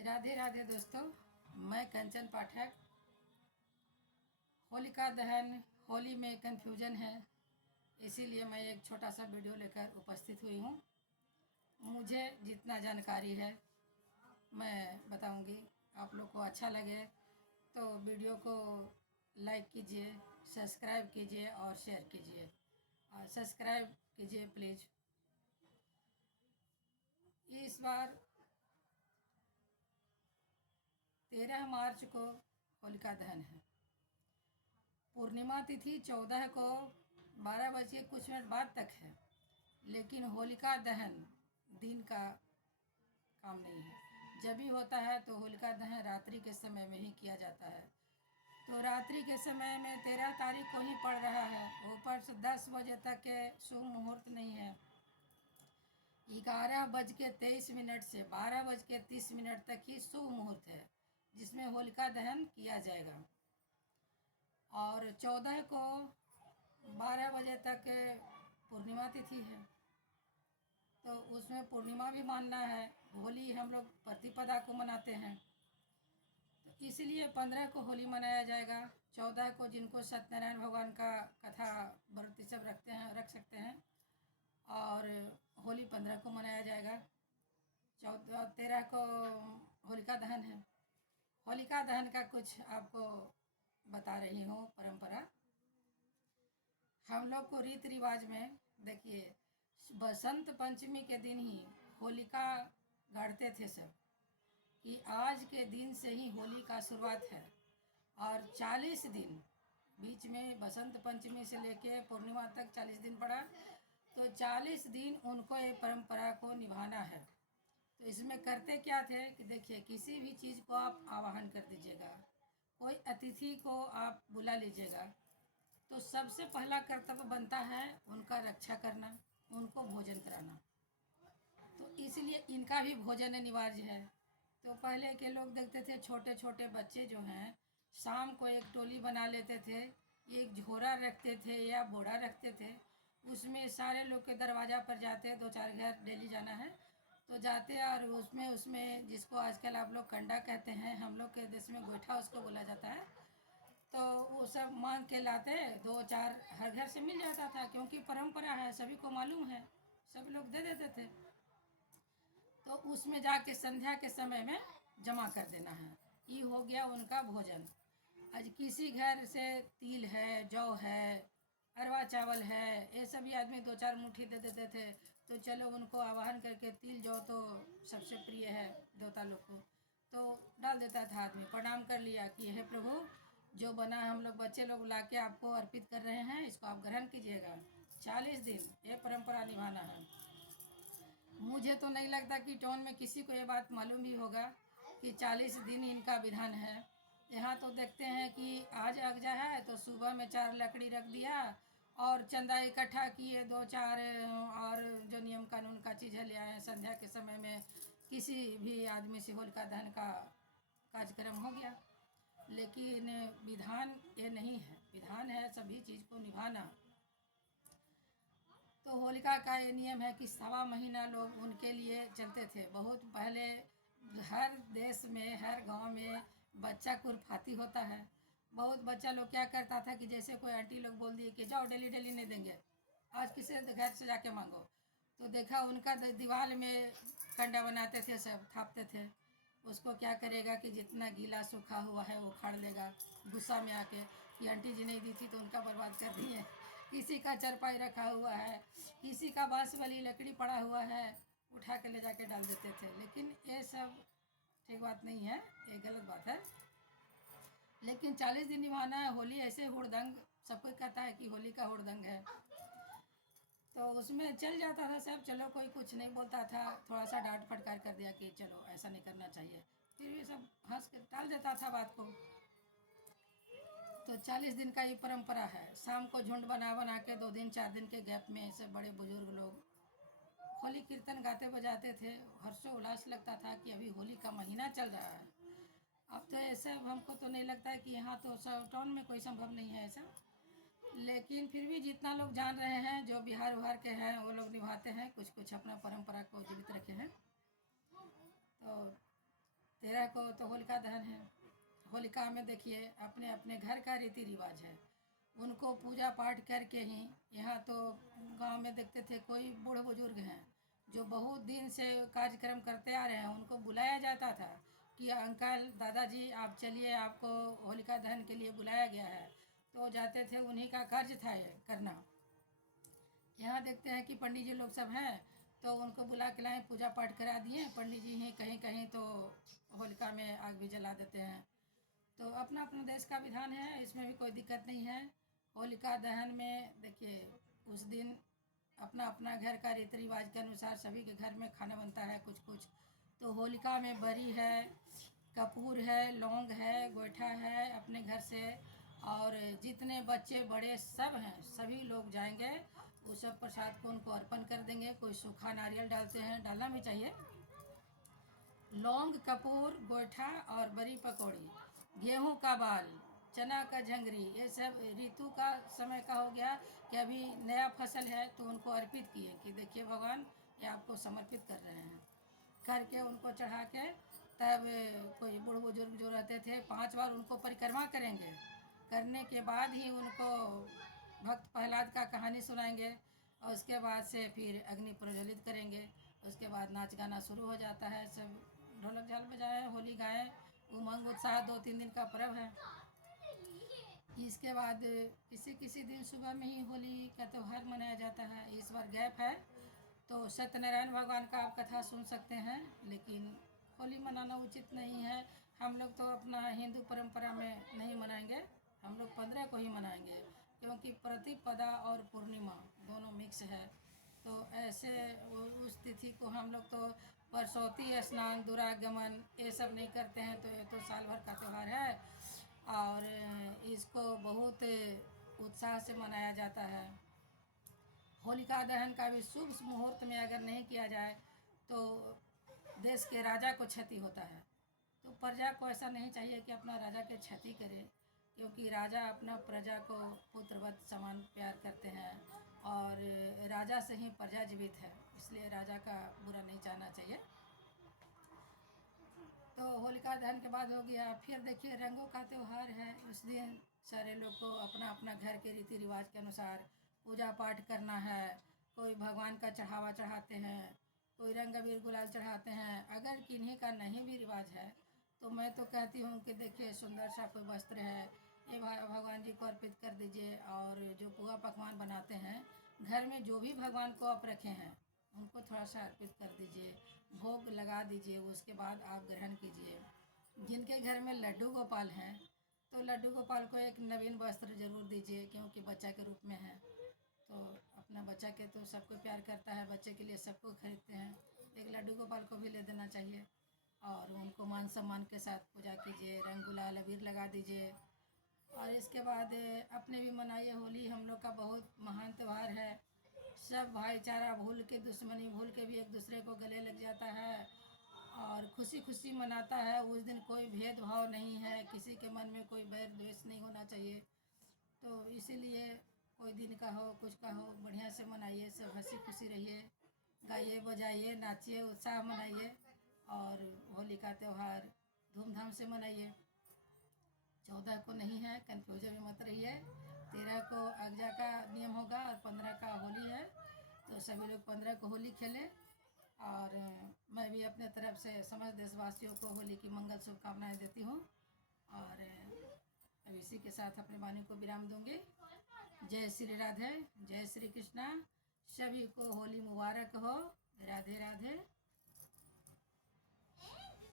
राधे राधे दोस्तों, मैं कंचन पाठक। होलिका दहन, होली में कन्फ्यूजन है, इसीलिए मैं एक छोटा सा वीडियो लेकर उपस्थित हुई हूँ। मुझे जितना जानकारी है मैं बताऊंगी। आप लोग को अच्छा लगे तो वीडियो को लाइक कीजिए, सब्सक्राइब कीजिए और शेयर कीजिए। सब्सक्राइब कीजिए प्लीज़। इस बार 13 मार्च को होलिका दहन है। पूर्णिमा तिथि 14 को 12 बजे कुछ मिनट बाद तक है, लेकिन होलिका दहन दिन का काम नहीं है। जब भी होता है तो होलिका दहन रात्रि के समय में ही किया जाता है। तो रात्रि के समय में 13 तारीख को ही पड़ रहा है। ऊपर से 10 बजे तक के शुभ मुहूर्त नहीं है। 11 बज के 23 मिनट से 12 बज के 30 मिनट तक ही शुभ मुहूर्त है, जिसमें होलिका दहन किया जाएगा। और 14 को 12 बजे तक पूर्णिमा तिथि है, तो उसमें पूर्णिमा भी मानना है। होली हम लोग प्रतिपदा को मनाते हैं, तो इसलिए 15 को होली मनाया जाएगा। 14 को जिनको सत्यनारायण भगवान का कथा व्रत सब रखते हैं रख सकते हैं, और होली 15 को मनाया जाएगा। 13 को होलिका दहन है। होलिका दहन का कुछ आपको बता रही हूँ परंपरा। हम लोग को रीति रिवाज में देखिए, बसंत पंचमी के दिन ही होलिका गाड़ते थे सब, कि आज के दिन से ही होली का शुरुआत है। और 40 दिन बीच में बसंत पंचमी से लेके पूर्णिमा तक 40 दिन पड़ा, तो 40 दिन उनको ये परंपरा को निभाना है। तो इसमें करते क्या थे कि देखिए, किसी भी चीज़ को आप आवाहन कर दीजिएगा, कोई अतिथि को आप बुला लीजिएगा, तो सबसे पहला कर्तव्य बनता है उनका रक्षा करना, उनको भोजन कराना। तो इसलिए इनका भी भोजन अनिवार्य है। तो पहले के लोग देखते थे, छोटे छोटे बच्चे जो हैं शाम को एक टोली बना लेते थे, एक झोरा रखते थे या बोरा रखते थे, उसमें सारे लोग के दरवाज़ा पर जाते, 2-4 घर डेली जाना है तो जाते, और उसमें जिसको आजकल आप लोग कंडा कहते हैं, हम लोग के देश में गोईठा उसको बोला जाता है। तो वो सब मांग के लाते, 2-4 हर घर से मिल जाता था, क्योंकि परंपरा है, सभी को मालूम है, सब लोग दे देते थे। तो उसमें जाके संध्या के समय में जमा कर देना है। ये हो गया उनका भोजन। आज किसी घर से तिल है, जौ है, अरवा चावल है, ये सभी आदमी 2-4 मुट्ठी दे देते थे। तो चलो उनको आवाहन करके, तिल जौ तो सबसे प्रिय है देवता लोग को, तो डाल देता था आदमी, प्रणाम कर लिया कि हे प्रभु, जो बना हम लोग बच्चे लोग ला के आपको अर्पित कर रहे हैं, इसको आप ग्रहण कीजिएगा। 40 दिन ये परंपरा निभाना है। मुझे तो नहीं लगता कि टाउन में किसी को ये बात मालूम भी होगा कि 40 दिन इनका विधान है। यहाँ तो देखते हैं कि आज अगजा है तो सुबह में 4 लकड़ी रख दिया और चंदा इकट्ठा किए, 2-4 और जो नियम कानून का चीज़ है ले आए। संध्या के समय में किसी भी आदमी से होलिका दहन का कार्यक्रम हो गया। लेकिन विधान ये नहीं है, विधान है सभी चीज़ को निभाना। तो होलिका का ये नियम है कि 1.25 महीना लोग उनके लिए चलते थे। बहुत पहले हर देश में, हर गांव में बच्चा कुर्फाती होता है। बहुत बच्चा लोग क्या करता था कि जैसे कोई आंटी लोग बोल दिए कि जाओ डेली डेली नहीं देंगे, आज किसी घर से जाके मांगो, तो देखा उनका दीवार में कंडा बनाते थे, सब थापते थे। उसको क्या करेगा कि जितना गीला सूखा हुआ है वो उखाड़ लेगा गुस्सा में आके, कि आंटी जी नहीं दी थी तो उनका बर्बाद कर दिए। किसी का चरपाई रखा हुआ है, किसी का बांस वाली लकड़ी पड़ा हुआ है, उठा के ले जाके डाल देते थे। लेकिन ये सब ठीक बात नहीं है, ये गलत बात है। लेकिन 40 दिन निभाना है। होली ऐसे हुड़दंग, सब कोई कहता है कि होली का हुड़दंग है, तो उसमें चल जाता था सब। चलो कोई कुछ नहीं बोलता था, थोड़ा सा डांट फटकार कर दिया कि चलो ऐसा नहीं करना चाहिए, फिर भी सब हंस के टाल देता था बात को। तो 40 दिन का ये परंपरा है। शाम को झुंड बना बना के 2 दिन 4 दिन के गैप में ऐसे बड़े बुजुर्ग लोग होली कीर्तन गाते बजाते थे। हर्षोल्लास लगता था कि अभी होली का महीना चल रहा है। अब तो ऐसा हमको तो नहीं लगता है कि यहाँ तो सब टाउन में कोई संभव नहीं है ऐसा। लेकिन फिर भी जितना लोग जान रहे हैं, जो बिहार उहार के हैं, वो लोग निभाते हैं, कुछ कुछ अपना परंपरा को जीवित रखे हैं। तो 13 को तो होलिका दहन है। होलिका में देखिए अपने अपने घर का रीति रिवाज है, उनको पूजा पाठ करके ही, यहाँ तो गांव में देखते थे कोई बूढ़े बुजुर्ग हैं जो बहुत दिन से कार्यक्रम करते आ रहे हैं, उनको बुलाया जाता था कि अंकल दादाजी आप चलिए, आपको होलिका दहन के लिए बुलाया गया है, तो जाते थे, उन्हीं का कार्य था ये करना। यहाँ देखते हैं कि पंडित जी लोग सब हैं तो उनको बुला के लाए, पूजा पाठ करा दिए पंडित जी ही, कहीं कहीं तो होलिका में आग भी जला देते हैं। तो अपना अपना देश का विधान है, इसमें भी कोई दिक्कत नहीं है। होलिका दहन में देखिए उस दिन अपना अपना घर का रीति रिवाज के अनुसार सभी के घर में खाना बनता है कुछ कुछ। तो होलिका में बरी है, कपूर है, लौंग है, गोईठा है अपने घर से, और जितने बच्चे बड़े सब हैं सभी लोग जाएंगे, उस सब प्रसाद को उनको अर्पण कर देंगे। कोई सूखा नारियल डालते हैं, डालना भी चाहिए। लौंग, कपूर, गोईठा और बरी पकौड़ी, गेहूं का बाल, चना का झंगरी, ये सब ऋतु का समय का हो गया कि अभी नया फसल है तो उनको अर्पित किए कि देखिए भगवान ये आपको समर्पित कर रहे हैं, करके उनको चढ़ा के तब कोई बूढ़ बुजुर्ग जो रहते थे 5 बार उनको परिक्रमा करेंगे। करने के बाद ही उनको भक्त प्रहलाद का कहानी सुनाएंगे और उसके बाद से फिर अग्नि प्रज्वलित करेंगे। उसके बाद नाच गाना शुरू हो जाता है, सब ढोलक झाल बजाए, होली गाए, उमंग उत्साह 2-3 दिन का पर्व है। इसके बाद किसी किसी दिन सुबह में ही होली का त्यौहार मनाया जाता है। इस बार गैप है तो सत्यनारायण भगवान का आप कथा सुन सकते हैं, लेकिन होली मनाना उचित नहीं है। हम लोग तो अपना हिंदू परंपरा में नहीं मनाएंगे, हम लोग 15 को ही मनाएंगे, क्योंकि प्रतिपदा और पूर्णिमा दोनों मिक्स है। तो ऐसे उस तिथि को हम लोग तो परसौती स्नान, दुरागमन ये सब नहीं करते हैं। तो ये तो साल भर का त्यौहार है और इसको बहुत उत्साह से मनाया जाता है। होलिका दहन का भी शुभ मुहूर्त में अगर नहीं किया जाए तो देश के राजा को क्षति होता है। तो प्रजा को ऐसा नहीं चाहिए कि अपना राजा के क्षति करे, क्योंकि राजा अपना प्रजा को पुत्रवत समान प्यार करते हैं और राजा से ही प्रजा जीवित है, इसलिए राजा का बुरा नहीं चाहना चाहिए। तो होलिका दहन के बाद हो गया, फिर देखिए रंगों का त्यौहार है। उस दिन सारे लोग को अपना अपना घर के रीति रिवाज के अनुसार पूजा पाठ करना है। कोई भगवान का चढ़ावा चढ़ाते हैं, कोई रंग अबीर गुलाल चढ़ाते हैं। अगर किन्हीं का नहीं भी रिवाज है तो मैं तो कहती हूँ कि देखिए सुंदर सा कोई वस्त्र है, ये भगवान जी को अर्पित कर दीजिए। और जो पुआ पकवान बनाते हैं घर में, जो भी भगवान को आप रखे हैं उनको थोड़ा सा अर्पित कर दीजिए, भोग लगा दीजिए, उसके बाद आप ग्रहण कीजिए। जिनके घर में लड्डू गोपाल हैं तो लड्डू गोपाल को एक नवीन वस्त्र जरूर दीजिए, क्योंकि बच्चा के रूप में है। तो अपना बच्चा के तो सबको प्यार करता है, बच्चे के लिए सबको खरीदते हैं, एक लड्डू गोपाल को भी ले देना चाहिए। और उनको मान सम्मान के साथ पूजा कीजिए, रंग गुलाल अबीर लगा दीजिए। और इसके बाद अपने भी मनाइए होली, हम लोग का बहुत महान त्यौहार है। सब भाईचारा भूल के, दुश्मनी भूल के भी एक दूसरे को गले लग जाता है और खुशी खुशी मनाता है। उस दिन कोई भेदभाव नहीं है, किसी के मन में कोई बैर द्वेष नहीं होना चाहिए। तो इसीलिए कोई दिन का हो कुछ का हो, बढ़िया से मनाइए, सब हंसी खुशी रहिए, गाइए बजाइए, नाचिए, उत्साह मनाइए और होली का त्यौहार धूमधाम से मनाइए। 14 को नहीं है, कन्फ्यूजन में मत रहिए। 13 को अगजा का नियम होगा और 15 का होली है। तो सभी लोग 15 को होली खेलें। और मैं भी अपने तरफ से समस्त देशवासियों को होली की मंगल शुभकामनाएं देती हूँ। और अब इसी के साथ अपने वाणी को विराम दूंगी। जय श्री राधे, जय श्री कृष्णा। सभी को होली मुबारक हो। राधे राधे।